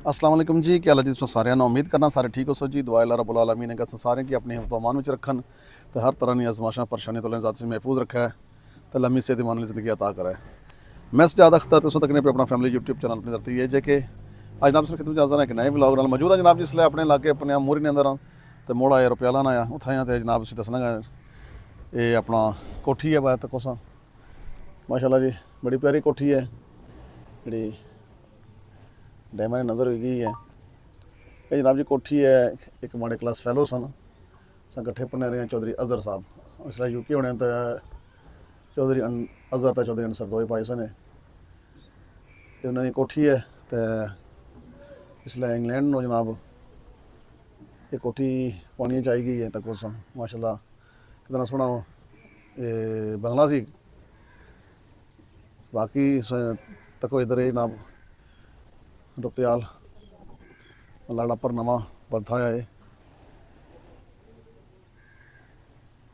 अस्सलाम वालेकुम जी, क्या हाल है जी? सारे उम्मीद करना सारे ठीक हो सो जी। दुआ अल्लाह रब्बुल आलमीन ने कहा सारे की अपने हिफ्ज़ अमान में रखन तो हर तरह की आजमाइशां परेशानी तो ज़ात से महफूज रखा है तो लम्बी सेहत ईमान ज़िंदगी अता करा है। मैं सजाद अख्तर तो तक ने अपना फैमिली यूट्यूब चैनल अपनी धरती है जे कि अज जनाब खिदमत हाज़र है कि नए ब्लॉग नाल मौजूद है जनाब जिसले अपने इलाके अपने मूरी ने अंदर हाँ तो मोड़ आया रुपयाला आया उत्थे आया तो जनाब तुसीं दसना ये अपना कोठी है बात कोसा माशाल्लाह जी बड़ी प्यारी कोठी है जी डैम नज़र हुई गई है। ये जनाब जी कोठी है एक माड़े क्लास फैलो सन कट्ठे पढ़ने रहे हैं चौधरी अजहर साहब इसलिए यूके होने तो चौधरी अजहर तो चौधरी अनसर दो ही पाए सन उन्होंने कोठी है तो इसलिए इंग्लैंड नो जनाब ये कोठी पानी आई गई है तो कुछ माशाल्लाह कितना सोहना ये बंगला सी बाकी तको इधर जनाब रुपयाल लाड़ा पर नवा बरताया है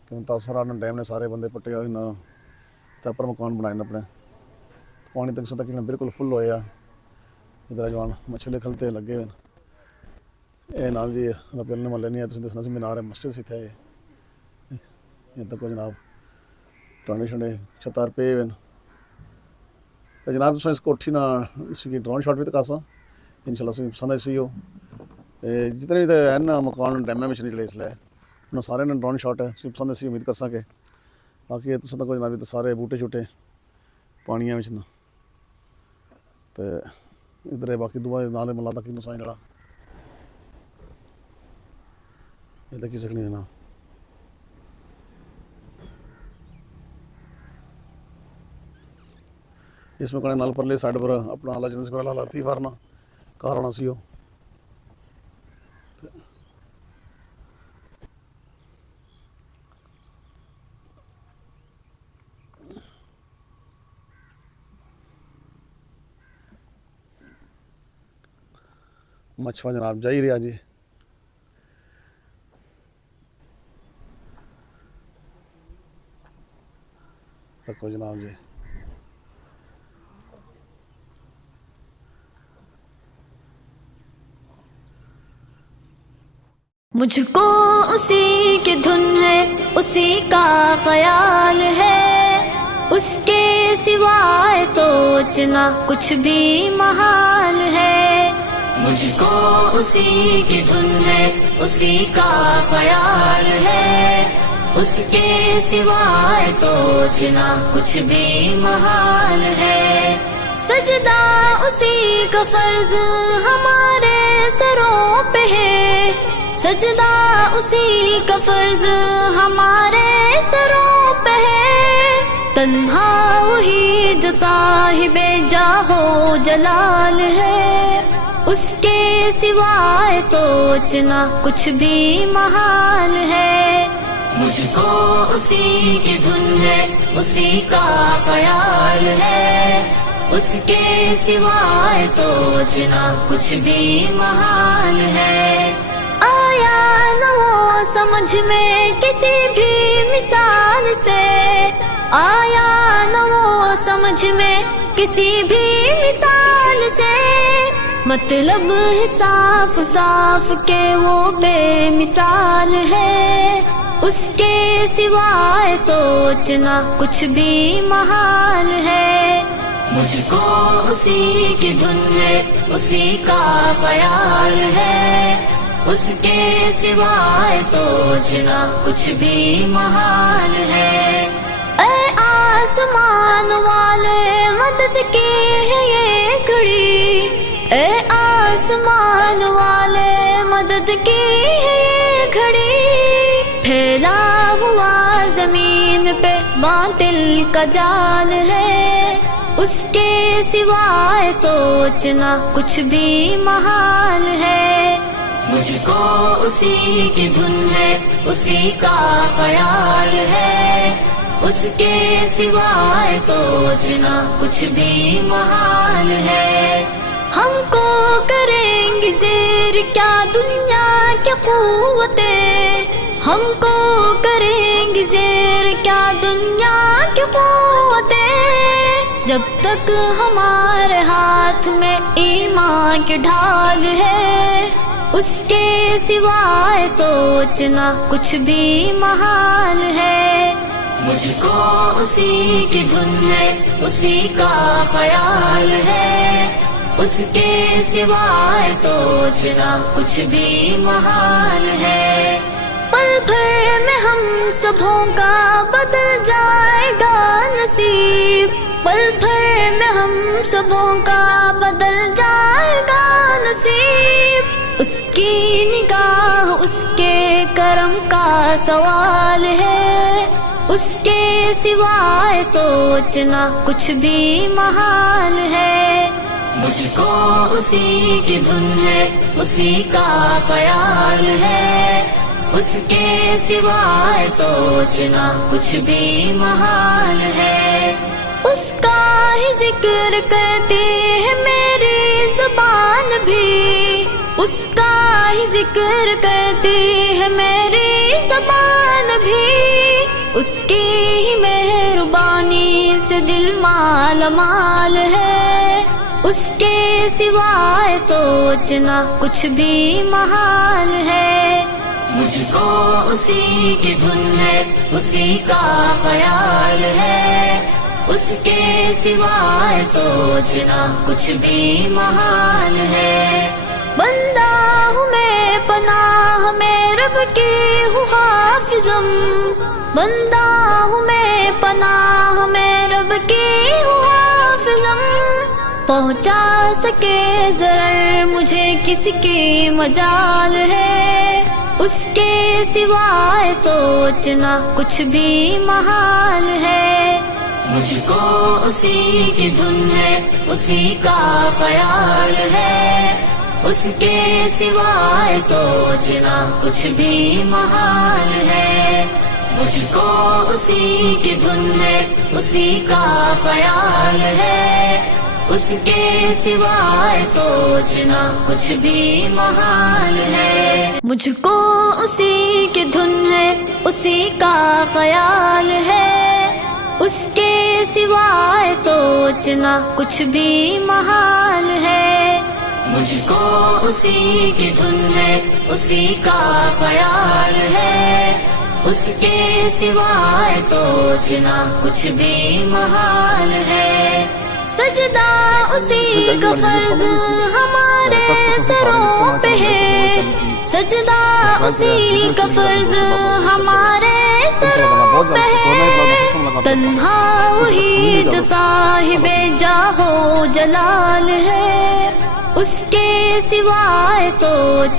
कि तासरा डैम ने सारे बंदे पट्टे तपर मकान बनाए अपने पानी तक तक बिल्कुल फुल होया इधर जवान मछली खलते लगे हुए ये नाल जी रुपयाल ने मल्ले नहीं है दसना सी मीनार है मस्जिद से इतने ये तक जनाब टाणे छंडे छतार पे हुए तो जनाब तुम इस कोठी ना इसकी ड्रोन शॉट भी तो कासा इंशाल्लाह से पसंद आई सी हो जितने भी है ना मकान डैमें में निकले इसलिए उन्होंने सारे ने ड्रोन शॉट है सी पसंद ऐसी उम्मीद कर सके बाकी ये तो कोई जनाब तो सारे बूटे छूटे पानिया में ना तो इधर बाकी दुआ नाले मला तक नुकसान जरा ये तक सकनी है ना इसमें कने नाल परले साइड पर अपना आला जिनस को लाती फारना कार आना सी हो मछवा जनाब जा ही रहा जी तको जनाब जी मुझको उसी की धुन है उसी का ख्याल है उसके सिवाय सोचना कुछ भी महाल है। मुझको उसी की धुन है उसी का ख्याल है उसके सिवाय सोचना कुछ भी महाल है। सजदा उसी का फर्ज हमारे सरों पे है सजदा उसी का फर्ज हमारे सरों पे है। तन्हा वही जो साहिबे जाहो जलाल है उसके सिवाय सोचना कुछ भी महाल है। मुझको उसी की धुन है उसी का ख्याल है उसके सिवाय सोचना कुछ भी महाल है। आया न वो समझ में किसी भी मिसाल से आया न वो समझ में किसी भी मिसाल से मतलब है साफ साफ के वो बेमिसाल है उसके सिवाय सोचना कुछ भी महाल है। मुझको उसी की धुन है उसी का ख्याल है उसके सिवाय सोचना कुछ भी महाल है। ऐ आसमान वाले मदद की है ये घड़ी ऐ आसमान वाले मदद की है ये घड़ी फैला हुआ जमीन पे बातिल का जाल है उसके सिवाय सोचना कुछ भी महाल है। मुझको उसी की धुन है उसी का ख्याल है उसके सिवाय सोचना कुछ भी महाल है। हमको करेंगी ज़ेर क्या दुनिया की क़ुव्वतें हमको करेंगी ज़ेर क्या दुनिया की क़ुव्वतें جب تک ہمارے ہاتھ میں ایمان کی ڈھال ہے، اس کے سوائے سوچنا کچھ بھی محال ہے۔ مجھ کو اسی کی دھن ہے، اسی کا خیال ہے، اس کے سوائے سوچنا کچھ بھی محال ہے۔ پل بھر میں ہم سبھوں کا بدل جائے گا نصیب، پل بھر میں ہم سبھوں کا بدل جائے گا نصیب۔ اس کی نگاہ اس کے کرم کا سوال ہے، اس کے سوائے سوچنا کچھ بھی محال ہے۔ مجھ کو اسی کی دھن ہے، اسی کا خیال ہے، اس کے سوائے سوچنا کچھ بھی محال ہے۔ اس کا ہی ذکر کرتی ہے میری زبان بھی، اس کا ہی ذکر کرتی ہے میری زبان بھی، اس کی ہی مہربانی سے دل مال مال ہے، اس کے سوائے سوچنا کچھ بھی محال ہے۔ مجھ کو اسی کی دھن ہے، اسی کا خیال ہے، اس کے سوائے سوچنا کچھ بھی محال ہے۔ بندہ ہوں میں پناہ میں رب کی ہوں حافظم، بندہ ہوں میں پناہ میں رب کی ہوں حافظم، پہنچا سکے ضرر مجھے کس کی مجال ہے، اس کے سوائے سوچنا کچھ بھی محال ہے۔ مجھ کو اسی کی دھن ہے، اسی کا خیال ہے، اس کے سوائے سوچنا کچھ بھی محال ہے۔ مجھ کو اسی کی دھن ہے، اسی کا خیال ہے، اس کے سوائے سوچنا کچھ بھی محال ہے۔ مجھ کو اسی کی دھن ہے، اسی کا خیال ہے، اس کے سوائے سوچنا کچھ بھی محال ہے۔ مجھ کو اسی کی دھن ہے، اسی کا خیال ہے، اس کے سوائے سوچنا کچھ بھی محال ہے۔ سجدہ اسی کا فرض ہمارے سروں پہ ہے، سجدہ اسی کا فرض ہمارے سروں پہ ہے، تنہا وہی جو صاحب جاہ و جلال ہے، اس کے سوائے سوچ